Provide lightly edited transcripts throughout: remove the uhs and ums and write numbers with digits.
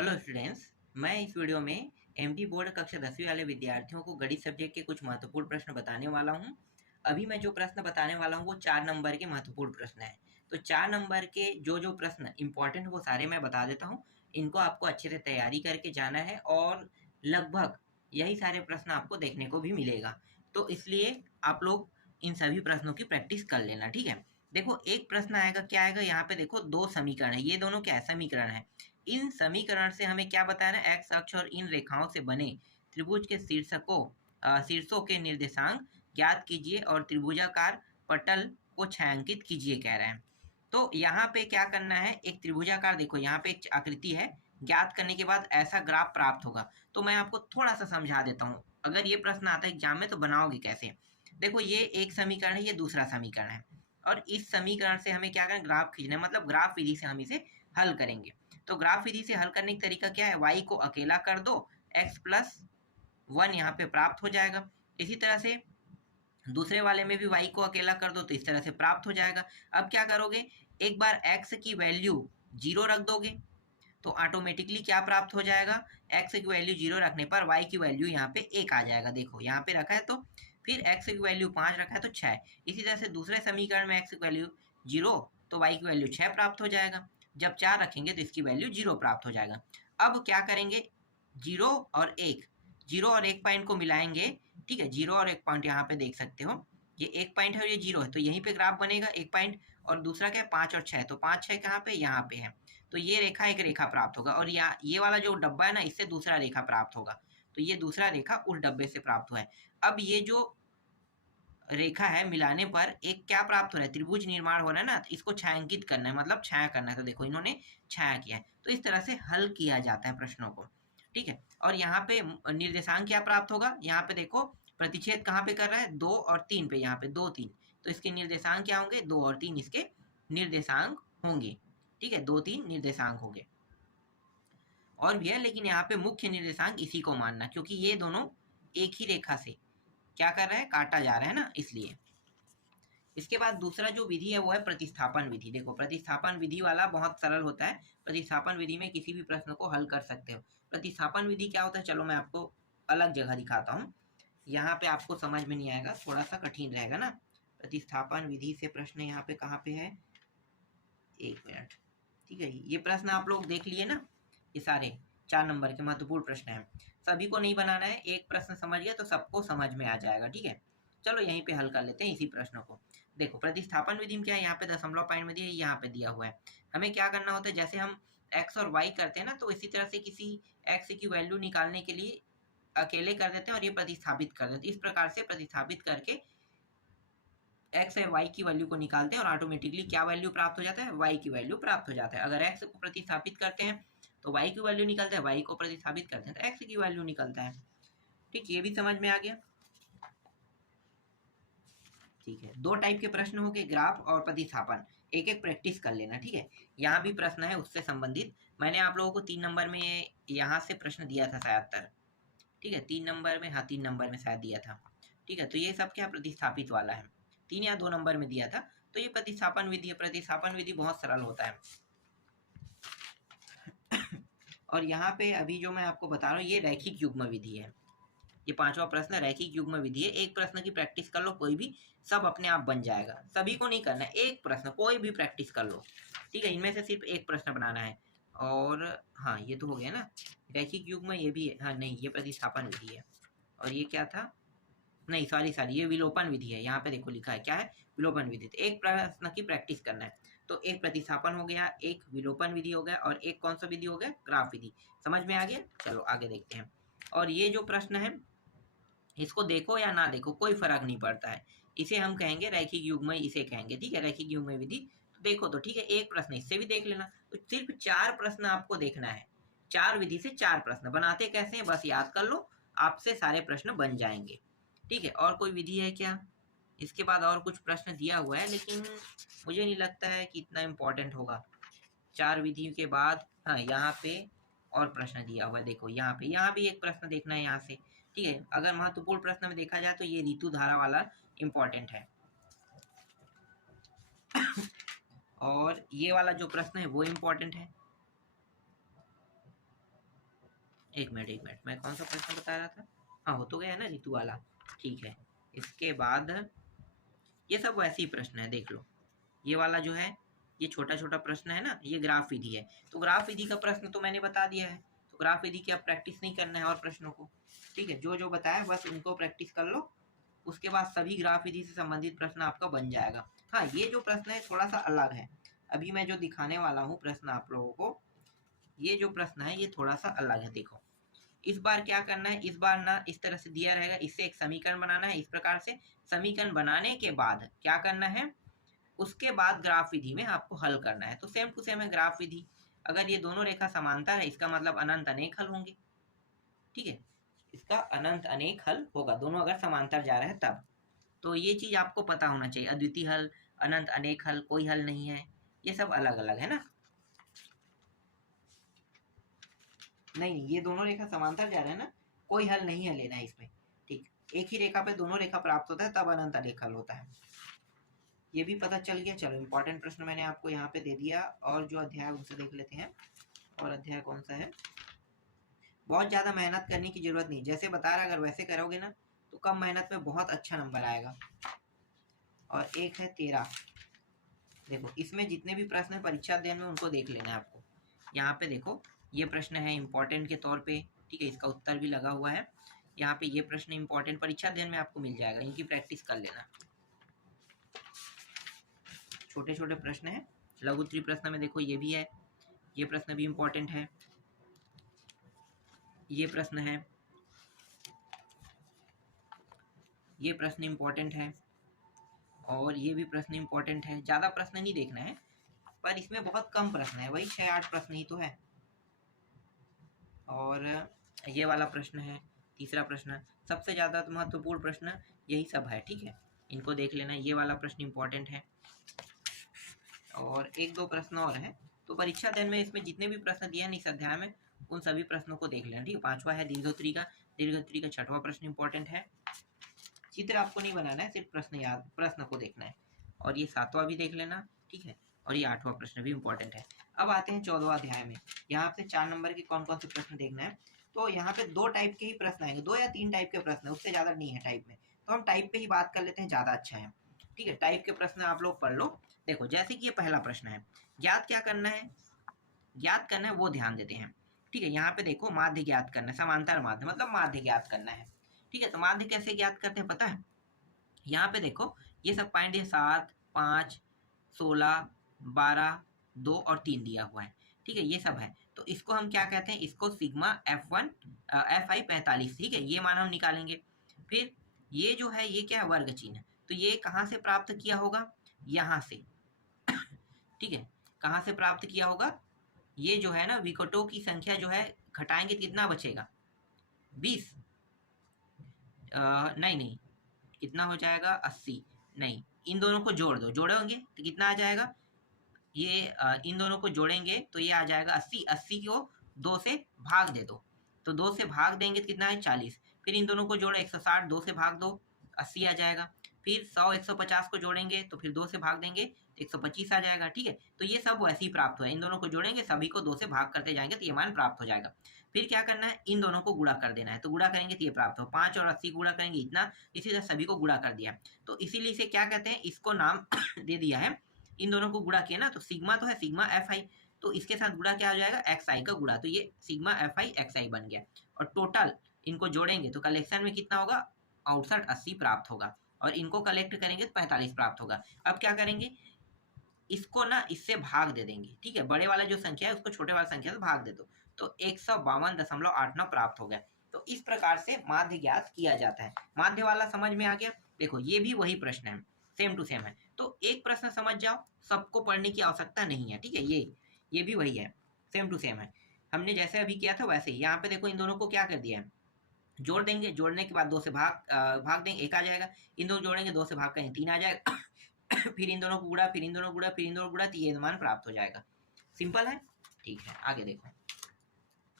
Hello students. मैं इस video में एमडी बोर्ड कक्षा 10वीं वाले विद्यार्थियों को गणित सब्जेक्ट के कुछ महत्वपूर्ण प्रश्न बताने वाला हूं। अभी मैं जो प्रश्न बताने वाला हूं वो 4 नंबर के महत्वपूर्ण प्रश्न हैं। तो 4 नंबर के जो प्रश्न इंपॉर्टेंट वो सारे मैं बता देता हूं। इनको आपको अच्छे से तैयारी करके जाना है और लगभग यही सारे प्रश्न आपको देखने को भी मिलेगा। तो इसलिए आप लोग इन सभी प्रश्नों की प्रैक्टिस कर लेना, ठीक है। देखो, एक प्रश्न आएगा, क्या आएगा यहाँ पे, देखो दो समीकरण है, ये दोनों क्या है, समीकरण है। इन समीकरण से हमें क्या बताना है, एक्स अक्ष और इन रेखाओं से बने त्रिभुज के शीर्षों के निर्देशांक ज्ञात कीजिए और त्रिभुजाकार पटल को छायांकित कीजिए कह रहे हैं। तो यहाँ पे क्या करना है, एक त्रिभुजाकार, देखो यहाँ पे एक आकृति है, ज्ञात करने के बाद ऐसा ग्राफ प्राप्त होगा। तो मैं आपको थोड़ा सा समझा देता हूँ, अगर ये प्रश्न आता है एग्जाम में तो बनाओगे कैसे। देखो, ये एक समीकरण है, ये दूसरा समीकरण है, और इस समीकरण से हमें क्या करना है, ग्राफ खींचना है, मतलब ग्राफ विधि से हम इसे हल करेंगे। तो ग्राफ विधि से हल करने का तरीका क्या है, y को अकेला कर दो, x प्लस 1 यहाँ पे प्राप्त हो जाएगा। इसी तरह से दूसरे वाले में भी y को अकेला कर दो, तो इस तरह से प्राप्त हो जाएगा। अब क्या करोगे, एक बार x की वैल्यू 0 रख दोगे तो ऑटोमेटिकली क्या प्राप्त हो जाएगा, x की वैल्यू 0 रखने पर y की वैल्यू यहाँ पे 1 आ जाएगा। देखो यहाँ पे रखा है, तो फिर x की वैल्यू 5 रखा है तो 6। इसी तरह से दूसरे समीकरण में x की वैल्यू 0 तो y की वैल्यू 6 प्राप्त हो जाएगा। जब 4 रखेंगे तो इसकी वैल्यू 0 प्राप्त हो जाएगा। अब क्या करेंगे, 0 और 1, 0 और 1 पॉइंट को मिलाएंगे, ठीक है। 0 और 1 पॉइंट यहाँ पे देख सकते हो, ये 1 पॉइंट है और ये 0 है, तो यहीं पे ग्राफ बनेगा 1 पॉइंट। और दूसरा क्या है, 5 और 6, तो 5 6 कहाँ पे, यहाँ पे है। तो ये रेखा एक रेखा प्राप्त होगा, और ये वाला जो डब्बा है ना, इससे दूसरा रेखा प्राप्त होगा। तो ये दूसरा रेखा उस डब्बे से प्राप्त हुआ है। अब ये जो रेखा है मिलाने पर एक क्या प्राप्त हो रहा है, त्रिभुज निर्माण हो रहा है ना, तो इसको छायांकित करना है, मतलब छाया करना है। तो देखो इन्होंने छाया किया है, तो इस तरह से हल किया जाता है प्रश्नों को, ठीक है। और यहाँ पे निर्देशांक क्या प्राप्त होगा, यहाँ पे देखो प्रतिच्छेद कहाँ पे कर रहा है, 2 और 3 पे, यहाँ पे 2 3, तो इसके निर्देशांक क्या होंगे, 2 और 3 इसके निर्देशांक होंगे, ठीक है। 2 3 निर्देशांक होंगे। और भी है, लेकिन यहाँ पे मुख्य निर्देशांक इसी को मानना, क्योंकि ये दोनों एक ही रेखा से क्या कर रहा है, काटा जा रहा है ना, इसलिए। इसके बाद दूसरा जो विधि है वो है प्रतिस्थापन विधि। देखो, प्रतिस्थापन विधि वाला बहुत सरल होता है। प्रतिस्थापन विधि में किसी भी प्रश्न को हल कर सकते हो। प्रतिस्थापन विधि क्या होता है, चलो मैं आपको अलग जगह दिखाता हूँ, यहाँ पे आपको समझ में नहीं आएगा, थोड़ा सा कठिन रहेगा ना। प्रतिस्थापन विधि से प्रश्न यहाँ पे कहाँ पे है, 1 मिनट, ठीक है। ये प्रश्न आप लोग देख लिए ना, ये सारे 4 नंबर के महत्वपूर्ण प्रश्न हैं। सभी को नहीं बनाना है, एक प्रश्न समझ गया तो सबको समझ में आ जाएगा, ठीक है। चलो यहीं पे हल कर लेते हैं इसी प्रश्न को। देखो, प्रतिस्थापन विधि में क्या है, यहाँ पे दशमलव पॉइंट में दिया, यहाँ पे दिया हुआ है। हमें क्या करना होता है, जैसे हम x और y करते हैं ना, तो इसी तरह से किसी x की वैल्यू निकालने के लिए अकेले कर देते हैं और ये प्रतिस्थापित कर देते हैं। इस प्रकार से प्रतिस्थापित करके x और y की वैल्यू को निकालते हैं और ऑटोमेटिकली क्या वैल्यू प्राप्त हो जाता है, y की वैल्यू प्राप्त हो जाता है। अगर x को प्रतिस्थापित करते हैं तो y की वैल्यू निकलता है, y को प्रतिस्थापित करते हैं तो x की वैल्यू निकलता है, ठीक। ये भी समझ में आ गया, ठीक है। 2 टाइप के प्रश्न हो गए, ग्राफ और प्रतिस्थापन। एक एक प्रैक्टिस कर लेना, ठीक है। यहाँ भी प्रश्न है उससे संबंधित। मैंने आप लोगों को 3 नंबर में यहाँ से प्रश्न दिया था शायद, ठीक है। 3 नंबर में, हाँ 3 नंबर में शायद दिया था, ठीक है। तो ये सब क्या प्रतिस्थापित वाला है, 3 या 2 नंबर में दिया था। तो ये प्रतिस्थापन विधि है। प्रतिस्थापन विधि बहुत सरल होता है। और यहाँ पे अभी जो मैं आपको बता रहा हूँ ये रैखिक युग्म विधि है। ये 5वां प्रश्न रैखिक युग्म विधि है। एक प्रश्न की प्रैक्टिस कर लो, कोई भी, सब अपने आप बन जाएगा। सभी को नहीं करना है, एक प्रश्न कोई भी प्रैक्टिस कर लो, ठीक है। इनमें से सिर्फ एक प्रश्न बनाना है। और हाँ, ये तो हो गया ना, रैखिक युग्म ये भी है, हाँ नहीं, ये प्रतिस्थापन विधि है। और ये क्या था, नहीं सॉरी, ये विलोपन विधि है। यहाँ पे देखो लिखा है क्या है, विलोपन विधि। तो एक प्रश्न की प्रैक्टिस करना है, तो एक प्रतिस्थापन हो गया, एक विलोपन विधि हो गया, और एक कौन सा विधि हो गया, ग्राफ विधि। समझ में आ गया, चलो आगे देखते हैं। और ये जो प्रश्न है, इसको देखो या ना देखो कोई फर्क नहीं पड़ता है, इसे हम कहेंगे रैखिक युग्म, इसे कहेंगे, ठीक है, रैखिक युग्म विधि। तो देखो तो ठीक है, एक प्रश्न इससे भी देख लेना। तो सिर्फ 4 प्रश्न आपको देखना है, 4 विधि से 4 प्रश्न। बनाते कैसे हैं बस याद कर लो, आपसे सारे प्रश्न बन जाएंगे, ठीक है। और कोई विधि है क्या, इसके बाद और कुछ प्रश्न दिया हुआ है, लेकिन मुझे नहीं लगता है कि इतना इम्पोर्टेंट होगा। 4 विधियों के बाद हाँ यहाँ पे और प्रश्न दिया हुआ है, देखो यहाँ पे, यहाँ भी एक प्रश्न देखना है यहाँ से, ठीक है। अगर महत्वपूर्ण प्रश्न में देखा जाए तो ये ऋतु धारा वाला इम्पोर्टेंट है। और ये वाला जो प्रश्न है वो इम्पोर्टेंट है। एक मिनट, मैं कौन सा प्रश्न बता रहा था? हाँ, हो तो गया ना ऋतु वाला, ठीक है। इसके बाद ये सब वैसे ही प्रश्न है, देख लो। ये वाला जो है, ये छोटा छोटा प्रश्न है ना, ये ग्राफ विधि है। तो ग्राफ विधि का प्रश्न तो मैंने बता दिया है, तो ग्राफ विधि की अब प्रैक्टिस नहीं करना है और प्रश्नों को, ठीक है। जो जो बताया बस उनको प्रैक्टिस कर लो, उसके बाद सभी ग्राफ विधि से संबंधित प्रश्न आपका बन जाएगा। हाँ, ये जो प्रश्न है थोड़ा सा अलग है। अभी मैं जो दिखाने वाला हूँ प्रश्न आप लोगों को, ये जो प्रश्न है ये थोड़ा सा अलग है। देखो, इस बार क्या करना है, इस बार ना इस तरह से दिया रहेगा, इससे एक समीकरण बनाना है। इस प्रकार से समीकरण बनाने के बाद क्या करना है, उसके बाद ग्राफ विधि में आपको हल करना है। तो सेम टू सेम है ग्राफ विधि। अगर ये दोनों रेखा समांतर है, इसका मतलब अनंत अनेक हल होंगे, ठीक है। इसका अनंत अनेक हल होगा, दोनों अगर समांतर जा रहे हैं तब। तो ये चीज आपको पता होना चाहिए, अद्वितीय हल, अनंत अनेक हल, कोई हल नहीं है, ये सब अलग अलग है ना। नहीं, ये दोनों रेखा समांतर जा रहे हैं ना, कोई हल नहीं है लेना है इसमें, ठीक। एक ही रेखा पे दोनों रेखा प्राप्त होता है तब अनंत अनेक हल होता है। ये भी पता चल गया। चलो, इंपॉर्टेंट प्रश्न मैंने आपको यहाँ पे दे दिया, और जो अध्याय उनसे देख लेते हैं। और अध्याय कौन सा है? बहुत ज़्यादा मेहनत करने की जरूरत नहीं, जैसे बता रहा अगर वैसे करोगे ना तो कम मेहनत में बहुत अच्छा नंबर आएगा। और एक है 13। देखो, इसमें जितने भी प्रश्न है परीक्षा अध्ययन में उनको देख लेना है आपको। यहाँ पे देखो, ये प्रश्न है इंपॉर्टेंट के तौर पे, ठीक है, इसका उत्तर भी लगा हुआ है यहाँ पे। ये प्रश्न इंपॉर्टेंट परीक्षा अध्ययन में आपको मिल जाएगा, इनकी प्रैक्टिस कर लेना। छोटे छोटे प्रश्न है। लघु उत्तरीय प्रश्न में देखो ये भी है, ये प्रश्न भी इंपॉर्टेंट है, ये प्रश्न है, ये प्रश्न इंपॉर्टेंट है, और ये भी प्रश्न इंपॉर्टेंट है। ज़्यादा प्रश्न नहीं देखना है, पर इसमें बहुत कम प्रश्न है, वही 6-8 प्रश्न ही तो है। और ये वाला प्रश्न है, तीसरा प्रश्न। सबसे ज़्यादा महत्वपूर्ण प्रश्न यही सब है, ठीक है, इनको देख लेना। ये वाला प्रश्न इंपॉर्टेंट है, और एक दो प्रश्न और हैं। तो परीक्षा अध्ययन में इसमें जितने भी प्रश्न दिए हैं इस अध्याय में, उन सभी प्रश्नों को देख लेना, ठीक है। 5वां है दीर्घोत्तरी का। दीर्घोत्तरी का 6वां प्रश्न इंपॉर्टेंट है। चित्र आपको नहीं बनाना है, सिर्फ प्रश्न को देखना है। और ये 7वां भी देख लेना, ठीक है। और ये 8वां प्रश्न भी इंपॉर्टेंट है। अब आते हैं 14वां अध्याय में। यहाँ पे 4 नंबर के कौन कौन से प्रश्न देखना है। तो यहाँ पे 2 टाइप के ही प्रश्न आएंगे, 2 या 3 टाइप के प्रश्न है, उससे ज्यादा नहीं है टाइप में। तो हम टाइप पे ही बात कर लेते हैं, ज्यादा अच्छा है, ठीक है। टाइप के प्रश्न आप लोग पढ़ लो। देखो, जैसे कि ये पहला प्रश्न है, ज्ञात क्या करना है, ज्ञात करना है वो ध्यान देते हैं, ठीक है। यहाँ पे देखो, माध्य ज्ञात करना है, समांतर माध्य मतलब माध्य ज्ञात करना है, ठीक है। तो माध्य कैसे ज्ञात करते हैं पता है? यहाँ पे देखो, ये सब पॉइंट है, 7, 5, 16, 12, 2 और 3 दिया हुआ है, ठीक है, ये सब है। तो इसको हम क्या कहते हैं, इसको सिग्मा F1 FI 45, ठीक है, ये मान हम निकालेंगे। फिर ये जो है ये क्या है, वर्ग चिन्ह। तो ये कहाँ से प्राप्त किया होगा, यहाँ से, ठीक है। कहाँ से प्राप्त किया होगा, ये जो है ना, विकटों की संख्या जो है घटाएंगे तो कितना बचेगा, 20, नहीं, कितना हो जाएगा, 80। नहीं, इन दोनों को जोड़ दो, जोड़ोगे तो कितना आ जाएगा, ये इन दोनों को जोड़ेंगे तो ये आ जाएगा 80। 80 को 2 से भाग दे दो, तो 2 से भाग देंगे तो कितना है, 40। फिर इन दोनों को जोड़ो, 160, 2 से भाग दो, 80 आ जाएगा। फिर 100 150 को जोड़ेंगे तो फिर 2 से भाग देंगे तो 125 आ जाएगा, ठीक है। तो ये सब वैसे ही प्राप्त हुआ, इन दोनों को जोड़ेंगे, सभी को 2 से भाग करते जाएंगे तो ये मान प्राप्त हो जाएगा। फिर क्या करना है, इन दोनों को गुणा कर देना है, तो गुणा करेंगे तो ये प्राप्त हो, 5 और 80 गुणा करेंगे इतना, इसी तरह सभी को गुणा कर दिया। तो इसीलिए इसे क्या कहते हैं, इसको नाम दे दिया है, इन दोनों को गुणा किया ना, तो सिग्मा तो है, सिग्मा FI, तो इसके साथ गुणा क्या हो जाएगा, XI का गुणा, तो ये सिग्मा FI XI बन गया। और टोटल इनको जोड़ेंगे तो कलेक्शन में कितना होगा, 68 80 प्राप्त होगा, और इनको कलेक्ट करेंगे तो 45 प्राप्त होगा। अब क्या करेंगे, इसको ना इससे भाग दे देंगे, ठीक है, बड़े वाला जो संख्या है उसको छोटे वाला संख्या से भाग दे दो, तो 152.89 प्राप्त हो गया। तो इस प्रकार से माध्य ज्ञात किया जाता है। माध्य वाला समझ में आ गया। देखो, ये भी वही प्रश्न है, सेम टू सेम है। तो एक प्रश्न समझ जाओ, सबको पढ़ने की आवश्यकता नहीं है, ठीक है। ये भी वही है, सेम टू सेम है। हमने जैसे अभी किया था वैसे ही। यहाँ पे देखो, इन दोनों को क्या कर दिया है, जोड़ देंगे, जोड़ने के बाद 2 से भाग देंगे, 1 आ जाएगा। इन दोनों जोड़ेंगे, 2 से भाग करेंगे, 3 आ जाएगा। फिर इन दोनों को गुणा, फिर इन दोनों गुणा, फिर इन दोनों गुणा, तो ये मान प्राप्त हो जाएगा। सिंपल है, ठीक है। आगे देखो,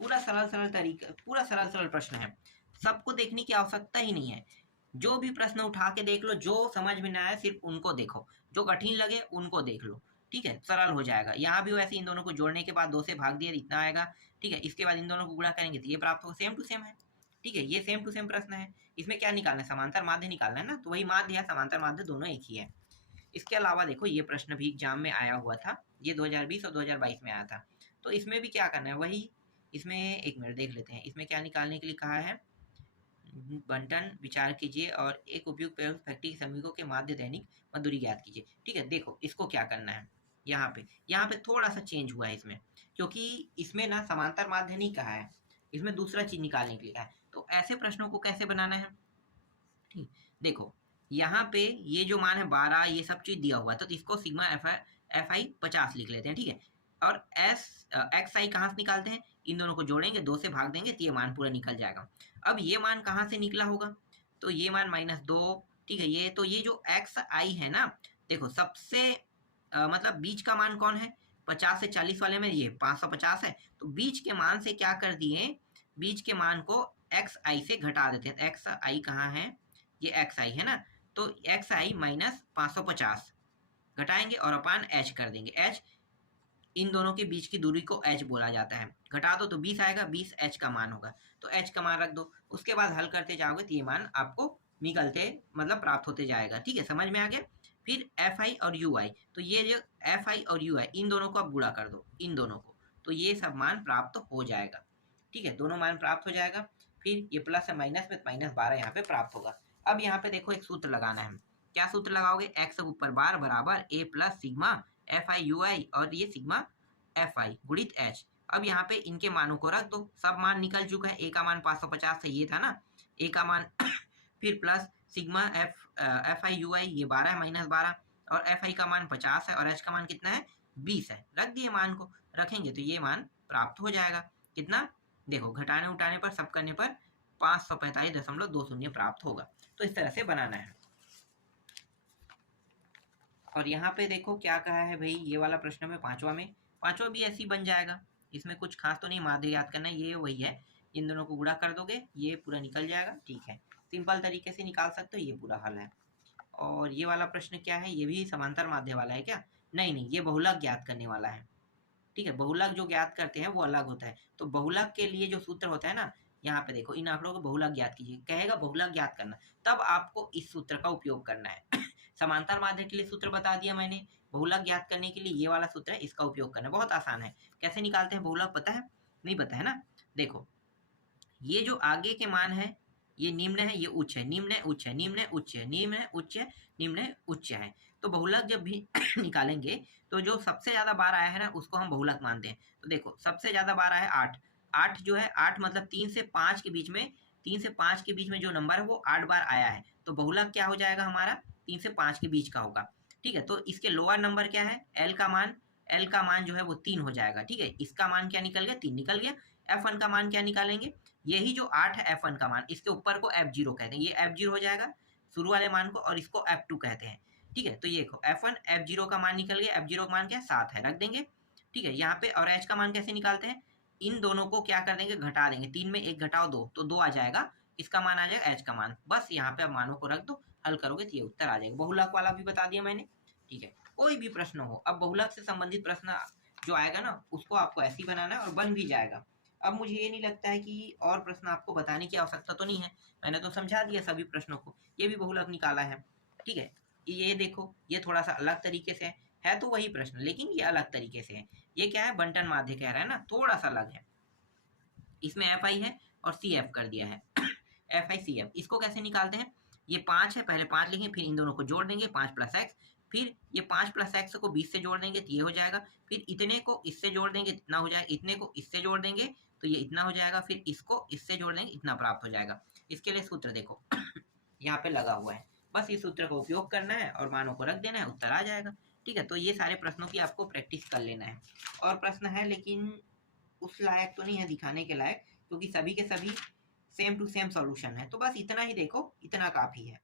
पूरा सरल सरल तरीका, पूरा सरल सरल प्रश्न है, सबको देखने की आवश्यकता ही नहीं है। जो भी प्रश्न उठा के देख लो, जो समझ में ना आए सिर्फ उनको देखो, जो कठिन लगे उनको देख लो, ठीक है, सरल हो जाएगा। यहाँ भी वैसे इन दोनों को जोड़ने के बाद 2 से भाग दिया इतना आएगा, ठीक है। इसके बाद इन दोनों को गुणा करेंगे तो ये प्राप्त होगा, सेम टू सेम है, ठीक है। ये सेम टू सेम प्रश्न है। इसमें क्या निकालना है, समांतर माध्य निकालना है ना, तो वही माध्य या समांतर माध्य दोनों एक ही है। इसके अलावा देखो ये प्रश्न भी एग्जाम में आया हुआ था, ये 2020 और 2022 में आया था। तो इसमें भी क्या करना है, वही इसमें एक मिनट देख लेते हैं, इसमें क्या निकालने के लिए कहा है। बंटन विचार कीजिए और एक उपयुक्त फैक्टरी समीकों के माध्य दैनिक मजदूरी ज्ञात कीजिए, ठीक है। देखो इसको क्या करना है, यहाँ पे थोड़ा सा चेंज हुआ है इसमें, क्योंकि इसमें ना समांतर माध्य नहीं कहा है, इसमें दूसरा चीज निकालने के लिए कहा है। तो ऐसे प्रश्नों को कैसे बनाना है, ठीक। देखो यहाँ पे ये जो मान है 12, ये सब चीज दिया हुआ है, तो इसको सिग्मा एफ आई 50 लिख लेते हैं, ठीक है। और एक्स आई कहाँ से निकालते हैं, इन दोनों को जोड़ेंगे, 2 से भाग देंगे तो ये मान पूरा निकल जाएगा। अब ये मान कहाँ से निकला होगा, तो ये मान -2, ठीक है। ये तो ये जो एक्स आई है ना, देखो सबसे मतलब बीच का मान कौन है, 50 से 40 वाले में ये 550 है, तो बीच के मान से क्या कर दिए, बीच के मान को एक्स आई से घटा देते हैं। एक्स आई कहाँ है, ये एक्स आई है ना, तो एक्स आई माइनस 550 घटाएंगे और अपान एच कर देंगे। एच इन दोनों के बीच की दूरी को एच बोला जाता है। घटा दो तो 20 आएगा, 20 एच का मान होगा, तो एच का मान रख दो। उसके बाद हल करते जाओगे तो ये मान आपको निकलते मतलब प्राप्त होते जाएगा, ठीक है। समझ में आ गया। फिर एफ आई और यू आई, तो ये जो एफ आई और यू आई इन दोनों को आप गुणा कर दो, इन दोनों को, तो ये सब मान प्राप्त हो जाएगा, ठीक है। दोनों मान प्राप्त हो जाएगा। फिर ये प्लस है माइनस में, -12 यहाँ पे प्राप्त होगा। अब यहाँ पे देखो एक सूत्र लगाना है। क्या सूत्र लगाओगे, एक्स ऊपर बार बराबर A plus sigma F I U I और ये सिग्मा एफ आई गुणित एच। अब यहाँ पे इनके मानों को रख दो, सब मान निकल चुका है। ए का मान 550 है, ये था ना ए का मान फिर plus sigma F I U I, ये 12 है -12, और एफ आई का मान 50 है और एच का मान कितना है 20 है। रख दिए मान को, रखेंगे तो ये मान प्राप्त हो जाएगा। कितना, देखो घटाने उठाने पर सब करने पर 545.20 प्राप्त होगा। तो इस तरह से बनाना है। और यहाँ पे देखो क्या कहा है भाई, ये वाला प्रश्न में पांचवा भी ऐसी बन जाएगा। इसमें कुछ खास तो नहीं, माध्य याद करना है, ये वही है। इन दोनों को गुणा कर दोगे, ये पूरा निकल जाएगा, ठीक है। सिंपल तरीके से निकाल सकते हो, ये पूरा हल है। और ये वाला प्रश्न क्या है, ये भी समांतर माध्य वाला है क्या, नहीं, ये बहुलक ज्ञात करने वाला है, ठीक है। बहुलक जो ज्ञात करते हैं वो अलग होता है। तो बहुलक के लिए जो सूत्र होता है ना, यहाँ पे देखो इन आंकड़ों को बहुलक ज्ञात कीजिए, कहेगा बहुलक ज्ञात करना, तब आपको इस सूत्र का उपयोग करना है। समांतर माध्य के लिए सूत्र बता दिया मैंने, बहुलक ज्ञात करने के लिए ये वाला सूत्र है, इसका उपयोग करना बहुत आसान है। कैसे निकालते हैं बहुलक, पता है, नहीं पता है ना। देखो ये जो आगे के मान है, ये निम्न है, ये उच्च है, निम्न है उच्च है, निम्न है उच्च है, निम्न है उच्च है, निम्न है उच्च है। तो बहुलक जब भी निकालेंगे तो जो सबसे ज्यादा बार आया है ना उसको हम बहुलक मानते हैं। तो देखो सबसे ज्यादा बार आया है 8 जो है, 8 मतलब 3 से 5 के बीच में, 3 से 5 के बीच में जो नंबर है वो 8 बार आया है। तो बहुलक क्या हो जाएगा हमारा, 3 से 5 के बीच का होगा, ठीक है। तो इसके लोअर नंबर क्या है, एल का मान जो है वो 3 हो जाएगा, ठीक है। इसका मान क्या निकल गया, 3 निकल गया। F1 का मान क्या निकालेंगे, यही जो 8 है F1 का मान, इसके ऊपर को F0 कहते हैं, ये F0 हो जाएगा शुरू वाले मान को, और इसको F2 कहते हैं, ठीक है। तो ये देखो F1 F0 का मान निकल गया, F0 का मान क्या है 7 है, रख देंगे, ठीक है। यहाँ पे और H का मान कैसे निकालते हैं, इन दोनों को क्या कर देंगे, घटा देंगे, 3 में 1 घटाओ 2, तो 2 आ जाएगा, इसका मान आ जाएगा H का मान। बस यहाँ पे अब मानों को रख दो, हल करोगे तो ये उत्तर आ जाएगा। बहुलक वाला भी बता दिया मैंने, ठीक है। कोई भी प्रश्न हो, अब बहुलक से संबंधित प्रश्न जो आएगा ना उसको आपको ऐसे ही बनाना है और बन भी जाएगा। अब मुझे ये नहीं लगता है कि और प्रश्न आपको बताने की आवश्यकता तो नहीं है, मैंने तो समझा दिया सभी प्रश्नों को। ये भी बहुलक निकाला है, ठीक है। ये देखो ये थोड़ा सा अलग तरीके से है तो वही प्रश्न, लेकिन ये अलग तरीके से है। ये क्या है, बंटन माध्य कह रहा है ना, थोड़ा सा अलग है। इसमें एफ आई है और सी एफ कर दिया है। एफ आई सी एफ, इसको कैसे निकालते हैं, ये 5 है, पहले 5 लिखेंगे, फिर इन दोनों को जोड़ देंगे, 5 + x, फिर ये 5 + x को 20 से जोड़ देंगे तो ये हो जाएगा, फिर इतने को इससे जोड़ देंगे इतना हो जाएगा, इतने को इससे जोड़ देंगे तो ये इतना हो जाएगा, फिर इसको इससे जोड़ देंगे इतना प्राप्त हो जाएगा। इसके लिए सूत्र देखो यहाँ पे लगा हुआ है, बस इस सूत्र का उपयोग करना है और मानों को रख देना है, उत्तर आ जाएगा, ठीक है। तो ये सारे प्रश्नों की आपको प्रैक्टिस कर लेना है। और प्रश्न है लेकिन उस लायक तो नहीं है दिखाने के लायक, क्योंकि सभी के सभी सेम टू सेम सॉल्यूशन है, तो बस इतना ही देखो, इतना काफी है।